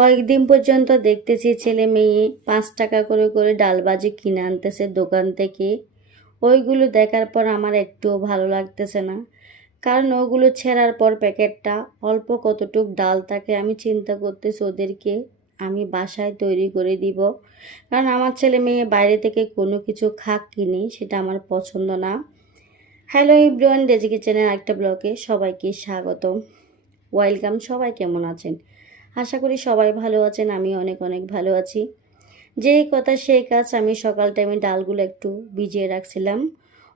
কয়েকদিন পর্যন্ত দেখতেছি ছেলে মেয়ে 5 টাকা করে করে ডালবাজি কিনে আনতেছে দোকান থেকে। ওইগুলো দেখার পর আমার একটুও ভালো লাগতেছে না, কারণ ওগুলো ছেঁড়ার পর প্যাকেটটা অল্প কতটুক ডাল থাকে। আমি চিন্তা করতেছি ওদেরকে আমি বাসায় তৈরি করে দিব, কারণ আমার ছেলে মেয়ে বাইরে থেকে কোনো কিছু খাক কিনে সেটা আমার পছন্দ না। হ্যালো এভরিওয়ান, ডেজি কিচেনের একটা ব্লগে সবাইকে স্বাগতম, ওয়েলকাম। সবাই কেমন আছেন? আশা করি সবাই ভালো আছেন, আমি অনেক অনেক ভালো আছি। যেই কথা সেই কাজ, আমি সকাল টাইমে ডালগুলো একটু ভিজিয়ে রাখছিলাম।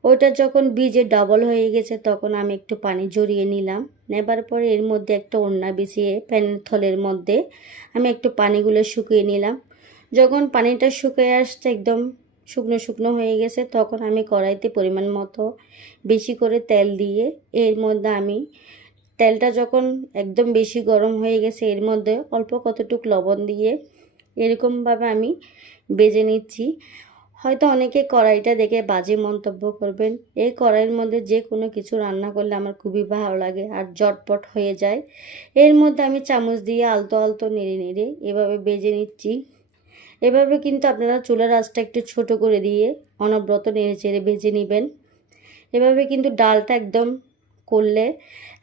ওইটা যখন ভিজে ডবল হয়ে গেছে তখন আমি একটু পানি ঝরিয়ে নিলাম। নেবার পরে এর মধ্যে একটা ওড়না বিছিয়ে প্যানের থলের মধ্যে আমি একটু পানিগুলো শুকিয়ে নিলাম। যখন পানিটা শুকিয়ে আসছে, একদম শুকনো শুকনো হয়ে গেছে, তখন আমি কড়াইতে পরিমাণ মতো বেশি করে তেল দিয়ে এর মধ্যে আমি তেলটা যখন একদম বেশি গরম হয়ে গেছে এর মধ্যে অল্প কতটুক লবণ দিয়ে এরকমভাবে আমি বেজে নিচ্ছি। হয়তো অনেকে কড়াইটা দেখে বাজে মন্তব্য করবেন, এই কড়াইয়ের মধ্যে যে কোনো কিছু রান্না করলে আমার খুবই ভালো লাগে আর জটপট হয়ে যায়। এর মধ্যে আমি চামচ দিয়ে আলতো আলতো নেড়ে নেড়ে এভাবে বেজে নিচ্ছি। এভাবে কিন্তু আপনারা চুলার আঁচটা একটু ছোট করে দিয়ে অনবরত নেড়ে চেড়ে ভেজে নেবেন। এভাবে কিন্তু ডালটা একদম করলে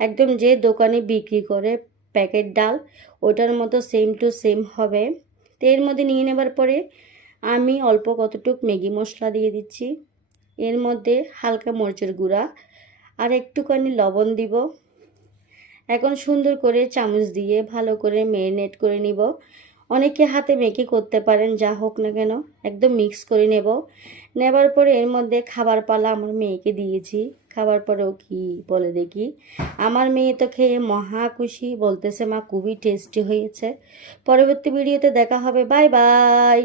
একদম যে দোকানে বিক্রি করে প্যাকেট ডাল ওটার মতো সেম টু সেম হবে। তো এর মধ্যে নিয়ে নেবার পরে আমি অল্প কতটুক ম্যাগি মশলা দিয়ে দিচ্ছি। এর মধ্যে হালকা মরিচের গুঁড়া আর একটুখানি লবণ দিব। এখন সুন্দর করে চামচ দিয়ে ভালো করে ম্যারিনেট করে নিব। অনেকে হাতে মেখে করতে পারেন, যা হোক না কেন একদম মিক্স করে নেব। নেবার পরে এর মধ্যে খাবার পালা আমার মেয়েকে দিয়েছি। খাবার পরেও কি বলে দেখি, আমার মেয়ে তো খেয়ে মহা খুশি, বলতেছে মা খুবই টেস্টি হয়েছে। পরবর্তী ভিডিওতে দেখা হবে, বাই বাই।